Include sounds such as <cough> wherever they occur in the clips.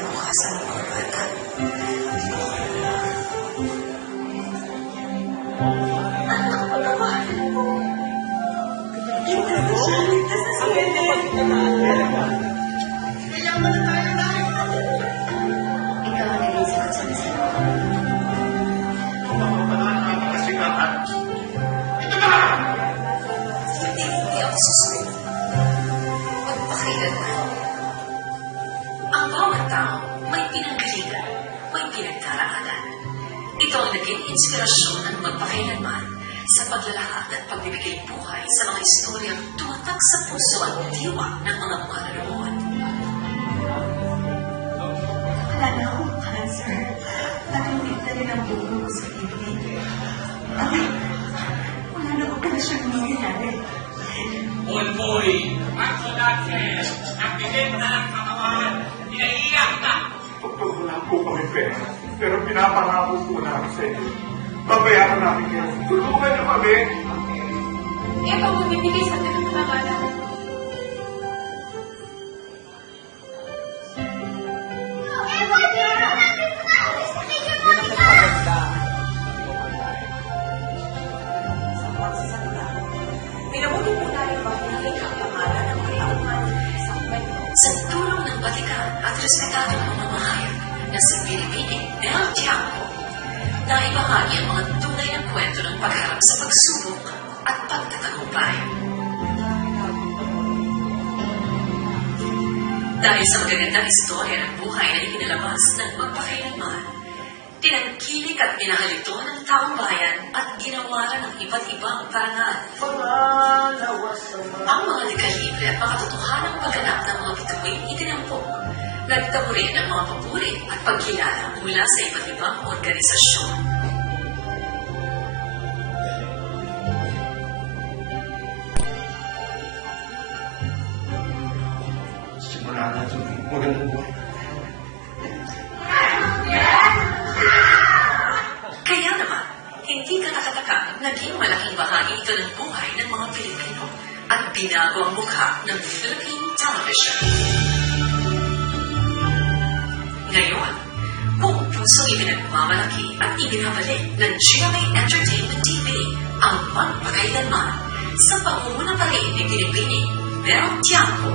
kinabukasan ng mga bata. Anak Ito ang naging inspirasyon ng magpakailanman sa paglalakad at pagbibigay buhay sa mga istoryang tumatak sa puso at diwa ng mga mananaroon. Wala na akong cancer. Nakamit na rin ang bulo ko sa kidney. Ay, wala na akong siyang nangyayari. Boy, ako dati, nagbigay na ng katawan, inaiyak na. Doktor, wala po kami pera. Pero pinapangako po namin sa inyo. Babayaran namin kayo. Tulungan niyo kami. Eh, pag bumibigay sa atin ng mga Dahil sa magagandang istorya ng buhay na ikinalabas ng magpakailanman, tinangkilik at inahalito ng taong bayan at ginawaran ng iba't ibang parangal. Ang mga dekalibre at makatotohanang pagganap ng mga bituin itinampok. Nagtabo rin ang mga papuri at pagkilala mula sa iba't ibang organisasyon. Puso ipinagmamalaki at ibinabalik ng GMA Entertainment TV ang magpakailanman sa pangunguna pa rin ni Pilipini Bel Tiampo.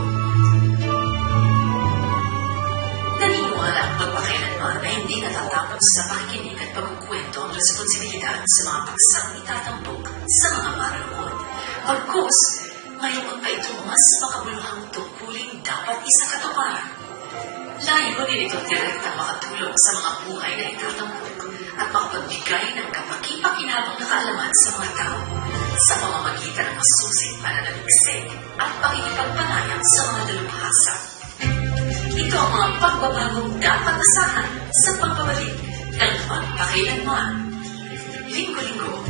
Naniniwala ang magpakailanman na hindi natatapos sa pakikinig at pagkukwento ang responsibilidad sa mga pagsang itatampok sa mga manonood. Pagkos, mayroon pa itong mas makabuluhang tungkulin dapat isakatuparan. Layunin itong direktang makatulong sa mga buhay na itatampok at makapagbigay ng kapakipakinabang na kaalaman sa mga tao sa pamamagitan ng masusing pananaliksik at pakikipagpanayan sa mga dalubhasa. Ito ang mga pagbabagong dapat asahan sa pagbabalik ng magpakailanman. Linggo-linggo,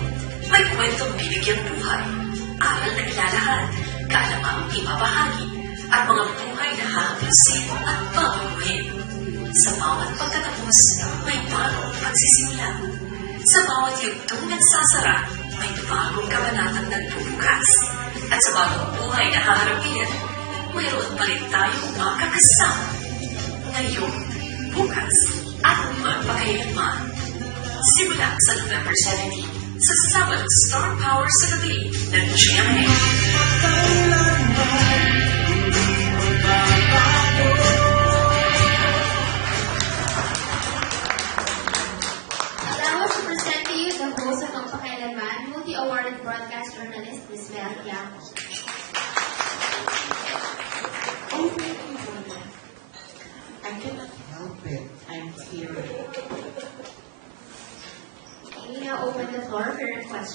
may kwentong bibigyan buhay, aral na ilalahad, kaalamang ibabahagi, at mga buhay na hahapusin at babaguhin. Sa bawat pagkatapos, may bagong pagsisimula. Sa bawat yugtong nagsasara, may bagong kabanatang nagbubukas. At sa bagong buhay na haharapin, mayroon pa rin tayong makakasama. Ngayon, bukas, at magpakailanman. Simula sa November 17, sa Sabado Star Power sa gabi ng GMA. Allow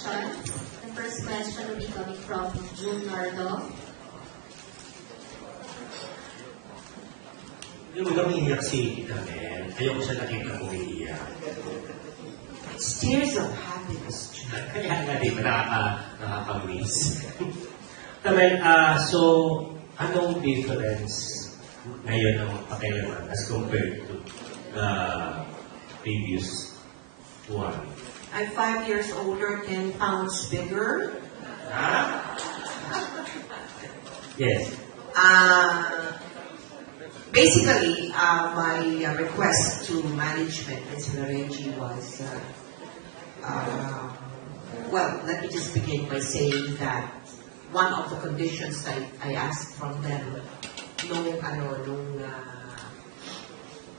questions. The first question will be coming from June Nardo. Yung umiiyak si Tita Mel, ayoko siya nakita umiiyak. It's tears of happiness. <laughs> Kaya nga di ba nakaka, nakaka-miss. <laughs> Mel, ah, so, anong difference ngayon ng pakialaman as compared to the previous one? I'm five years older, 10 pounds bigger. Ha? Yes. Uh, basically, uh, my uh, request to management, Ms. Lorenzi, was, uh, uh, well, let me just begin by saying that one of the conditions that I asked from them nung, ano, nung, uh,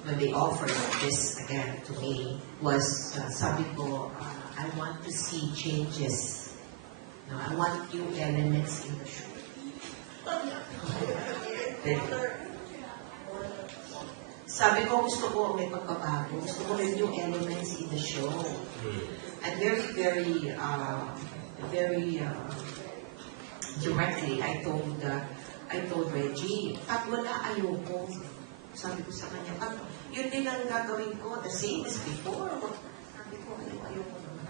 when they offered this again to me, was, uh, sabi ko, uh, I want to see changes. No, I want new elements in the show. Then, sabi ko, gusto ko may pagbabago. Gusto ko may new elements in the show. And very, very, uh, very uh, directly, I told, uh, I told Reggie, pag wala ayoko, sabi ko sa kanya, pag yun din ang gagawin ko, the same as before. Sabi ko, ayaw, ayoko naman.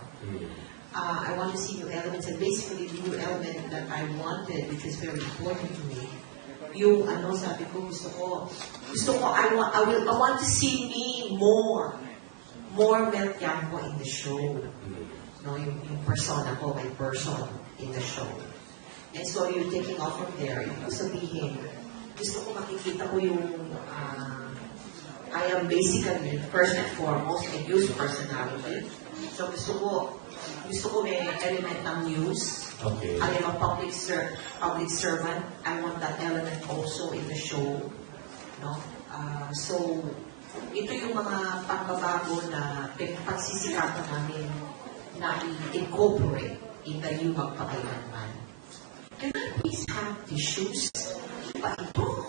Uh, I want to see new elements, and basically the new element that I wanted, which was very important to me, yung ano, sabi ko, gusto ko, gusto ko, I want, I will, I want to see me more, more Mel Tiampo in the show. No, yung, yung persona ko, my person in the show. And so you're taking off from there, ibig sabihin, gusto ko makikita ko yung, I am basically, first and foremost, a news personality. So gusto ko, gusto ko may element ng news. Okay. I am a public ser public servant. I want that element also in the show. No? Ah, so, ito yung mga pagbabago na pagsisikapan namin na i-incorporate in the new magpakailanman. Can I please have tissues? Ba ito?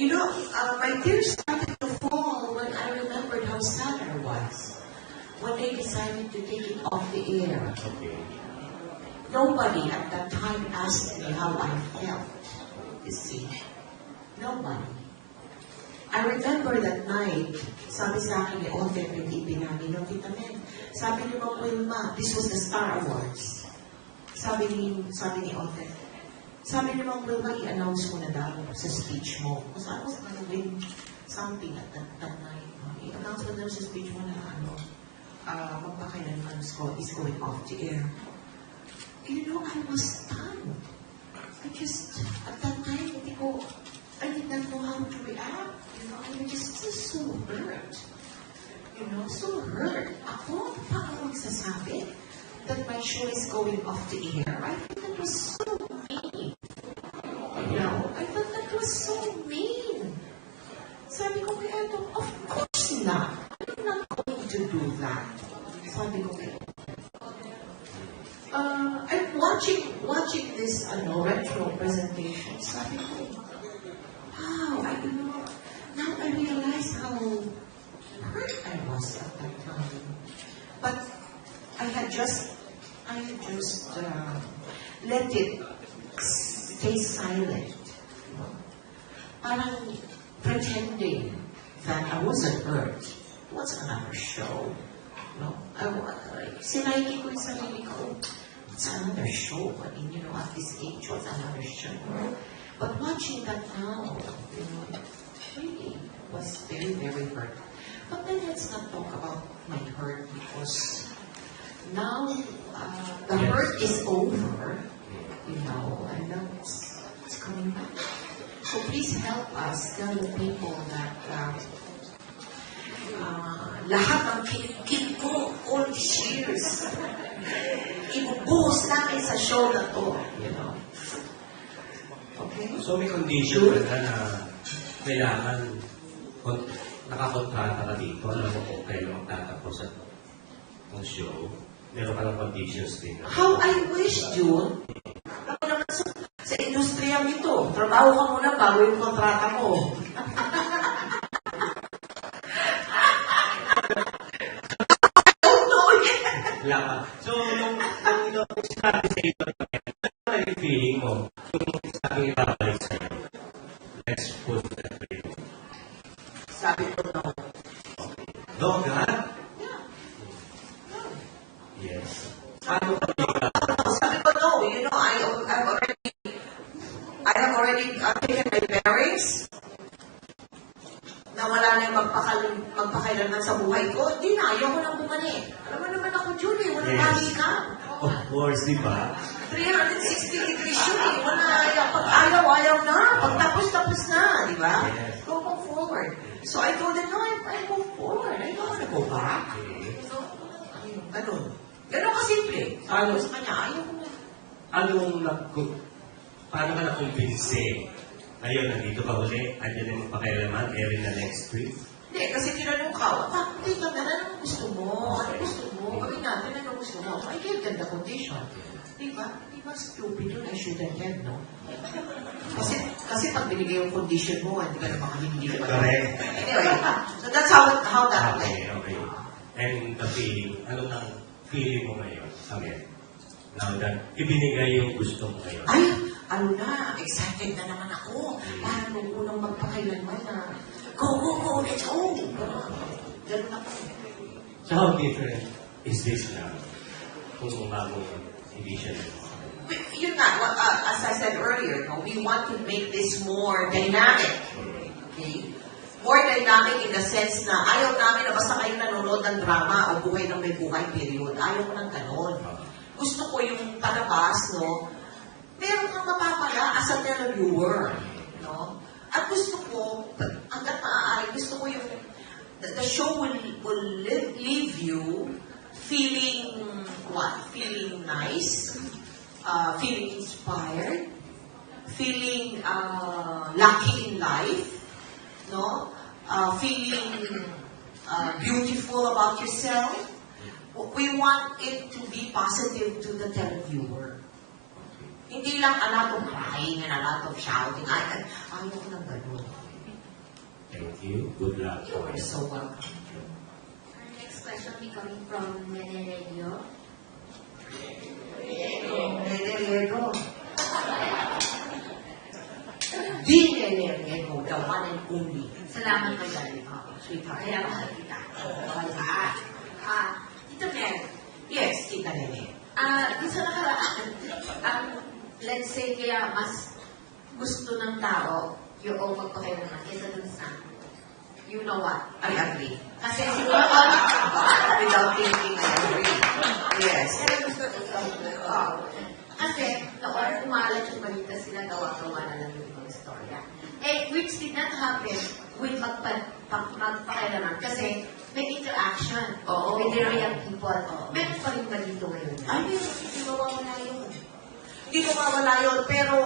You know, uh, my tears started to fall when I remembered how sad I was when they decided to take it off the air. Okay. Nobody at that time asked me how I felt. You see, nobody. I remember that night, sabi sa akin ni ibinani ng Tita Men. Sabi ni Ma'am Wilma, this was the Star Awards. Sabi ni, sabi ni Oden, sabi ni Ma'am Wilma, i-announce mo na daw sa speech mo. Kasi I was gonna win something at that, that night. no? I-announce mo daw sa speech mo na ano, uh, is going off the air. You know, I was stunned. I just, at that time, hindi ko, I did not know how to react. You know, I was just so hurt. You know, so hurt. Ako, paano magsasabi that my show is going off the air? I think that was so mean. Ano, retro presentation. Sabi ko, wow, I you know, now I realize how hurt I was at that time. But I had just, I had just uh, let it stay silent. know. Parang pretending that I wasn't hurt. It was another show. No, I, like, sinaiki ko yung sarili ko, it's another show. I mean, you know, at this age, what's another show? But watching that now, you know, it really was very, very hurt. But then let's not talk about my hurt because now uh, the Yes. hurt is over, you know, and now it's, it's coming back. So please help us tell the people that uh, uh, lahat ng kinikil ko all these years, <laughs> ibubuhos namin sa show na to, you know. Okay? So may condition ka na kailangan kon- nakakontrata ka dito, alam mo kung kailan magtatapos at ang show. Meron ka ng conditions din. How I wish, June, ako naman sa, sa industriya ito, trabaho ka muna bago yung kontrata mo. <laughs> Ka. So, nung, nung, nung sinabi sa iyo, ano yung feeling mo? Yung sabi ni babalik sa'yo, let's put that way. Sabi ko, no. No, God? Don't wanna go back. Okay. So, ganun. Ganun kasimple. Sabi ko sa kanya, ayaw ko na. Anong nag... Paano ka nakumbinsi? Ngayon, nandito ka uli. Andiyan na magpakialaman. Erin na next week. Hindi, kasi tinanong ka, hindi ka na, ano gusto mo? Ano gusto mo? Kami natin, ano gusto mo? I gave them the condition. Di ba? Di ba stupid yun? I shouldn't have, no? Kasi, kasi pag binigay yung condition mo, hindi ka na makahindi pa. Correct. Anyway, so that's how, how that went. Okay, okay. And the feeling, ano nang feeling mo ngayon sa amin? Now that ibinigay yung gusto mo ngayon. Ay, ano na, excited na naman ako. Parang nung unang magpakailanman na, go, go, go, let's go. Ganun ako. So how different is this now? Kung bagong edition mo? Yun nga, what, uh, as I said earlier, no, we want to make this more dynamic. Okay? More dynamic in the sense na ayaw namin na basta kayo nanonood ng drama o buhay ng may buhay period. Ayaw ko ng ganon. Gusto ko yung palabas, no, meron kang mapapala as a televiewer. No? At gusto ko, hanggat maaari, gusto ko yung the, the show will, will leave, you feeling what? Feeling nice, uh, feeling inspired, feeling uh, lucky in life, no? Uh, feeling uh, beautiful about yourself. We want it to be positive to the televiewer. Hindi lang a lot of crying and a lot of shouting. Ay, ay, ayaw ko ng ganun. Thank you. Good luck. You are so welcome. Our next question will be coming from Nene Radio. Nene Lego. Nene Lego, the one and only. Salamat po dali. Oh, sweetheart. Kaya mahal kita. Wala. Ah, Tito Mel, Yes, kita Nene. ah, dito sa nakaraan, ang, let's say, kaya mas gusto ng tao yung magpakailangan kaysa dun sa, you know what? I agree. Kasi siguro, Without thinking, I agree. Yes. Oo. Kasi, noon umalat yung balita sila, gawa-gawa na lang yung ibang istorya. Eh, which did not happen with magpa, magpakailaman. Kasi, may interaction Oo. with the real people. Oo. Meron pa rin ba dito ngayon? Ay. Hindi mawawala yun. Hindi mawawala yun, pero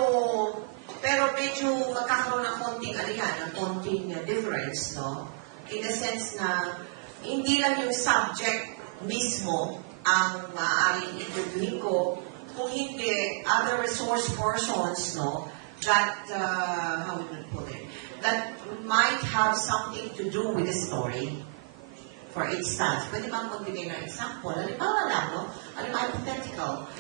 pero medyo magkakaroon ng konting ano yan, ng konting difference, no? In the sense na hindi lang yung subject mismo ang maaaring interviewin ko, kung hindi, other resource persons, no, that, uh, how would put it, that might have something to do with the story. For instance, pwede bang magbigay ng example? Halimbawa lang, no? Halimbawa, hypothetical.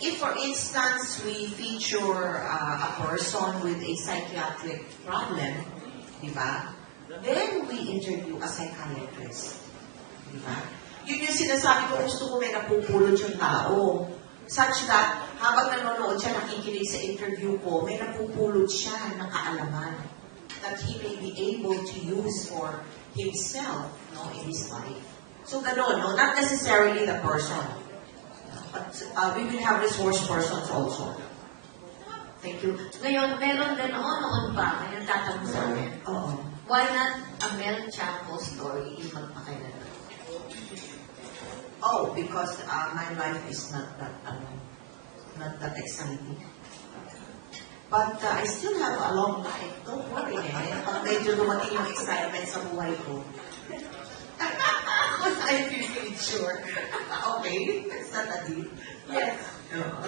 If, for instance, we feature uh, a person with a psychiatric problem, di ba? Then we interview a psychiatrist. Di ba? Yun yung sinasabi ko, gusto ko may napupulot yung tao. Such that, habang nanonood siya, nakikinig sa interview ko, may napupulot siya ng kaalaman that he may be able to use for himself no, in his life. So, ganon, no? Not necessarily the person. But uh, we will have resource persons also. Thank you. Ngayon, meron din noon-noon pa, may nagtatanong sa akin, Oo. why not a Mel Chapo story in magpakailaman? Oh, because uh, my life is not that, um, not that exciting. But uh, I still have a long life. Don't worry, eh. Pag medyo dumating yung excitement sa buhay ko. <laughs> I'm really sure. <laughs> okay, that's not a deal. Yes. Oh,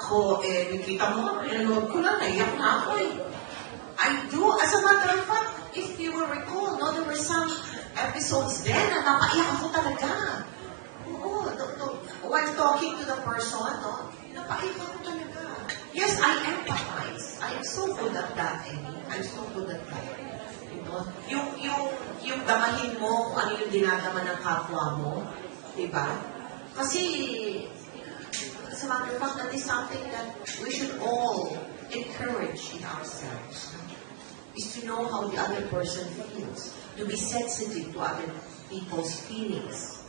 Ay, nako, eh, nakita mo, nanonood ko lang, naiyak na ako eh. I do, as a matter of fact, if you will recall, no, there were some episodes then na napaiyak ako talaga. Oo, do, do, while talking to the person, no, napaiyak ako talaga. Yes, I empathize. I am so good at that, Amy. I'm so good at that. You know, yung, yung damahin mo kung ano yung dinadama ng kapwa mo. Diba? Kasi, as a matter of fact, that is something that we should all encourage in ourselves. Is to know how the other person feels. To be sensitive to other people's feelings.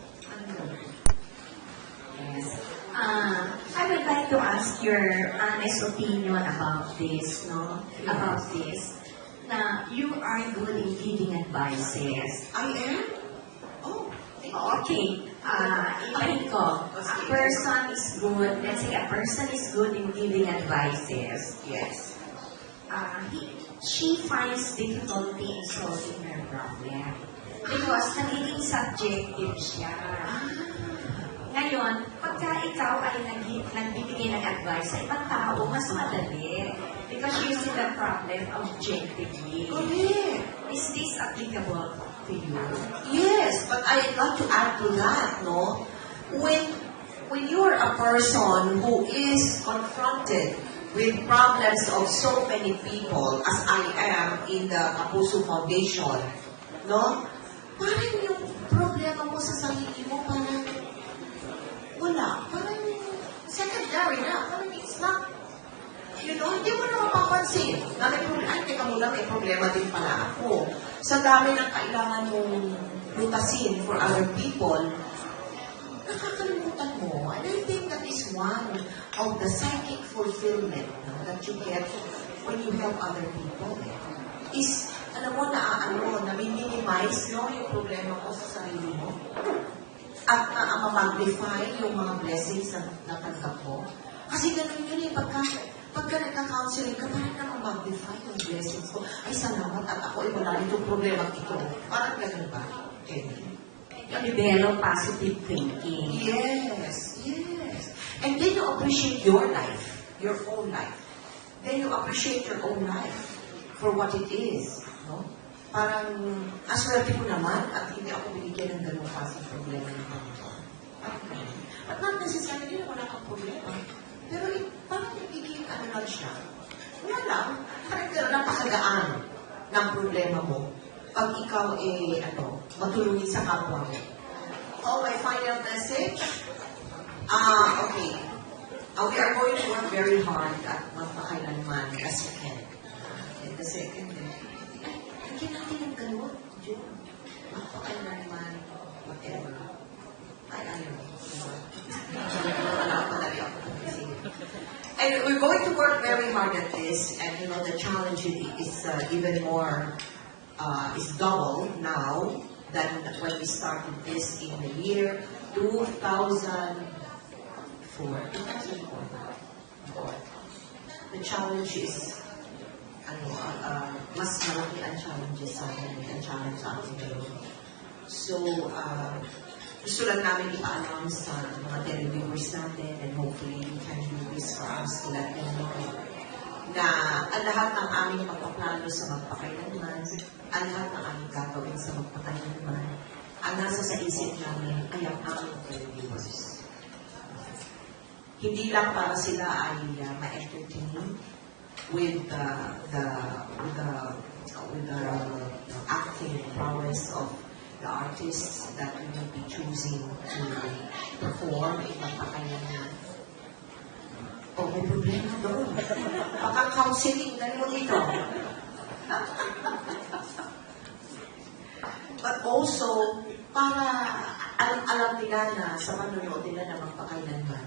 Yes. Uh, I would like to ask your honest opinion about this, no? About this. Now, you are good in giving advices. I am? Oh. Okay. Uh, imagine ko, a person is good, let's say a person is good in giving advices. Yes. uh, he, she finds difficulty in solving her problem. Because nagiging subjective siya. Ngayon, pagka ikaw ay nag nagbibigay ng advice sa ibang tao, mas madali. Because you see the problem objectively. Correct. Is this applicable to you? Yes, but I'd like to add to that, no? When when you're a person who is confronted with problems of so many people, as I am in the Kapuso Foundation, no? Parang yung problema mo sa sarili mo, parang wala. Parang secondary na. Parang it's not you know, hindi mo na mapapansin na may problema. Ay, teka muna, may problema din pala ako. Sa dami ng kailangan mong lutasin for other people, nakakalimutan mo. And I think that is one of the psychic fulfillment no, that you get when you help other people. Is, alam mo, na ano, na minimize no, yung problema mo sa sarili mo. At na magnify yung mga blessings na natanggap mo. Kasi ganun yun eh, pagka, pagka nagka-counseling ka, parang na magnify yung blessings ko. Ay, salamat at ako ay wala itong problema ito. Parang ganun ba? You develop positive thinking. Yes, yes. And then you appreciate your life, your own life. Then you appreciate your own life for what it is. No? Parang, aswerte ko naman at hindi ako binigyan ng ganung klaseng problema ng Panginoon. Parang ganun. But not necessarily wala kang problema. Pero it, parang nagiging ano lang siya. Wala lang. Napakagaan ng problema mo pag ikaw eh, ano, matulungin sa kapwa mo. Oh, my final message. Ah, okay. Uh, we are going to work very hard at magpakailanman as we can. And the second, eh, lagyan natin ng ganun, June. Magpakailanman, whatever. Ay, ayaw. Wala very hard at this, and you know, the challenge is uh, even more, uh, is double now than when we started this in the year 2004. 2004. The challenge is, ano, uh, mas malaki ang challenges sa amin, ang challenge sa. So, uh, gusto lang namin ipaalam sa mga televiewers natin and hopefully you can do this for us to let them know na ang lahat ng aming pagpaplano sa magpakailanman, ang lahat ng aming gagawin sa magpakailanman, ang nasa sa isip namin ay ang aming televiewers. Hindi lang para sila ay uh, ma-entertain with with the, with the acting prowess of the artists that we will be choosing to perform in magpakailanman. Oh, may problema doon. Baka counseling, dali mo dito. But also, para alam, alam nila na sa panonood nila na magpakailanman,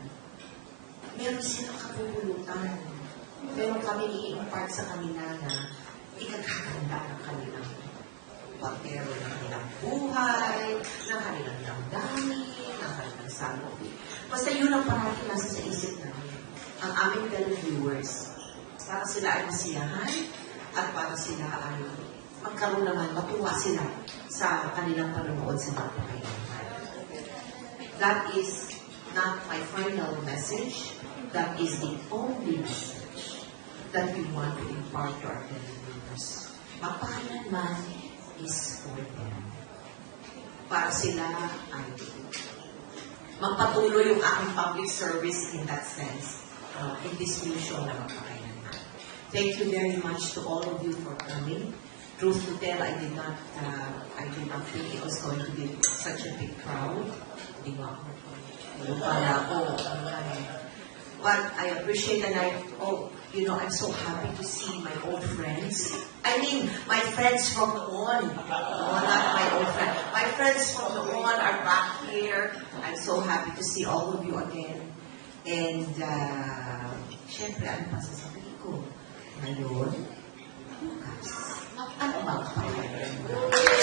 meron silang kapupulutan. Meron kami i-impart sa kanila na kanilang whatever ng kanilang buhay, ng kanilang damdamin, ng kanilang sanobi. Basta yun ang parati nasa sa isip namin. Ang aming televiewers, para sila ay masiyahan at para sila ay magkaroon naman, matuwa sila sa kanilang panonood sa magpapailangan. That is not my final message. That is the only message that we want to impart to our televiewers. Mapakailanman is for them. Para sila ay magpatuloy yung aking public service in that sense, uh, in this mission na magpakailanman. Thank you very much to all of you for coming truth to tell, I did not, uh, I did not think it was going to be such a big crowd. Di ba? Pala ko. But I appreciate and I, oh, you know, I'm so happy to see my old friends. I mean, my friends from on, not my old friends. My friends from on are back here. I'm so happy to see all of you again. And, uh, syempre, ano pa sasabihin ko? Ngayon, bukas, ano ba pa?